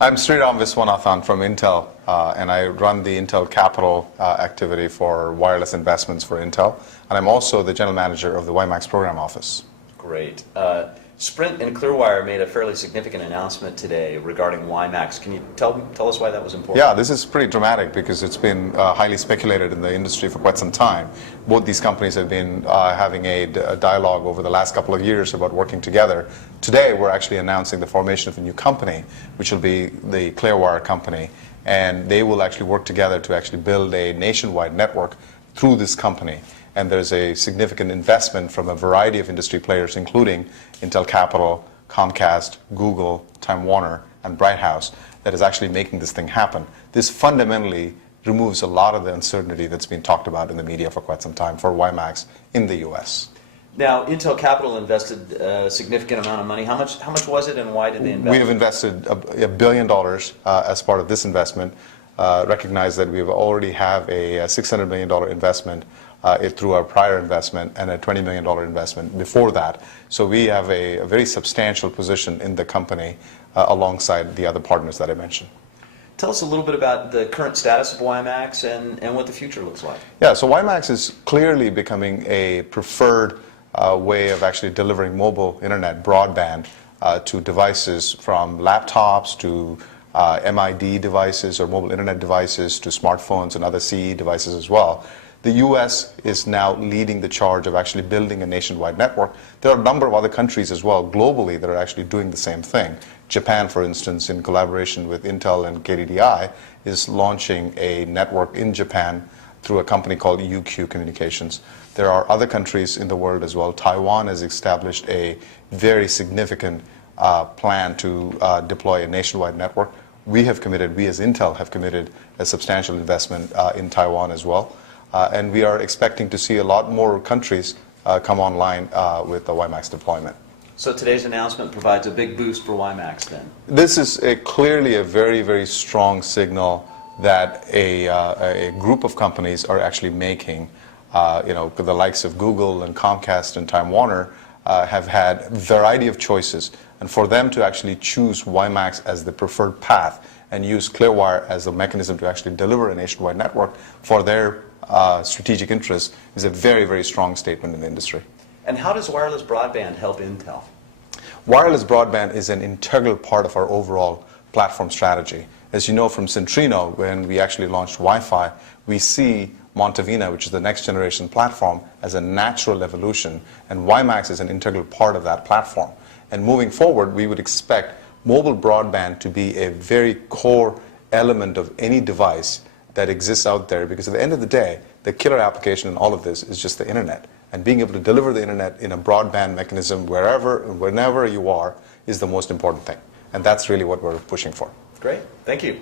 I'm Sriram Viswanathan from Intel, and I run the Intel Capital activity for wireless investments for Intel. And I'm also the general manager of the WiMAX program office. Great. Sprint and Clearwire made a fairly significant announcement today regarding WiMAX. Can you tell us why that was important? Yeah, this is pretty dramatic because it's been highly speculated in the industry for quite some time. Both these companies have been having a dialogue over the last couple of years about working together. Today, we're actually announcing the formation of a new company, which will be the Clearwire company, and they will actually work together to actually build a nationwide network through this company. And there's a significant investment from a variety of industry players, including Intel Capital, Comcast, Google, Time Warner, and Bright House, that is actually making this thing happen. This fundamentally removes a lot of the uncertainty that's been talked about in the media for quite some time for WiMAX in the US. Now, Intel Capital invested a significant amount of money. How much was it, and why did they invest? We have invested $1 billion as part of this investment. Recognize that we already have a $600 million investment through our prior investment and a $20 million investment before that. So we have a very substantial position in the company alongside the other partners that I mentioned. Tell us a little bit about the current status of WiMAX and what the future looks like. Yeah, so WiMAX is clearly becoming a preferred way of actually delivering mobile internet broadband to devices, from laptops to MID devices or mobile internet devices to smartphones and other CE devices as well. The US is now leading the charge of actually building a nationwide network. There are a number of other countries as well globally that are actually doing the same thing. Japan, for instance, in collaboration with Intel and KDDI, is launching a network in Japan through a company called UQ Communications. There are other countries in the world as well. Taiwan has established a very significant plan to deploy a nationwide network. We as Intel have committed a substantial investment in Taiwan as well. And we are expecting to see a lot more countries come online with the WiMAX deployment. So today's announcement provides a big boost for WiMAX then? This is clearly a very, very strong signal that a group of companies are actually making. The likes of Google and Comcast and Time Warner have had a variety of choices. And for them to actually choose WiMAX as the preferred path and use Clearwire as a mechanism to actually deliver a nationwide network for their strategic interests is a very, very strong statement in the industry. And how does wireless broadband help Intel? Wireless broadband is an integral part of our overall platform strategy. As you know from Centrino, when we actually launched Wi-Fi, we see Montevina, which is the next generation platform, as a natural evolution, and WiMAX is an integral part of that platform. And moving forward, we would expect mobile broadband to be a very core element of any device that exists out there, because at the end of the day, the killer application in all of this is just the internet. And being able to deliver the internet in a broadband mechanism wherever and whenever you are is the most important thing. And that's really what we're pushing for. Great. Thank you.